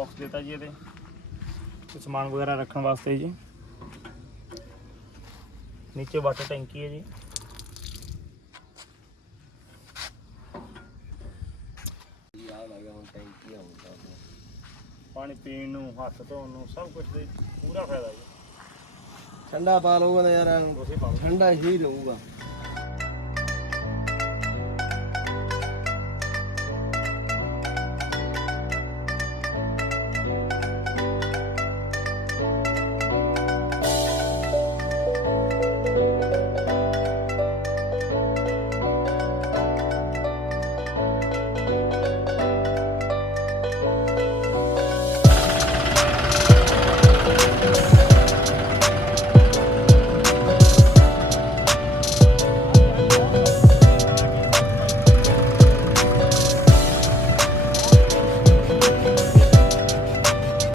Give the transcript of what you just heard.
Box ਦਿੱਤਾ ਜੀ ਇਹਦੇ ਤੇ ਸਮਾਨ ਵਗੈਰਾ ਰੱਖਣ ਵਾਸਤੇ ਜੀ। ਨੀਚੇ ਵਾਟਰ ਟੈਂਕੀ ਹੈ ਜੀ। ਪਾਣੀ ਪੀਣ ਨੂੰ, ਹੱਥ ਧੋਣ ਨੂੰ, ਸਭ ਕੁਝ ਦੇ ਪੂਰਾ ਫਾਇਦਾ ਜੀ। ਠੰਡਾ ਪਾ ਲਊਗਾ ਤਾਂ ਯਾਰ ਠੰਡਾ ਹੀ ਰਹੂਗਾ।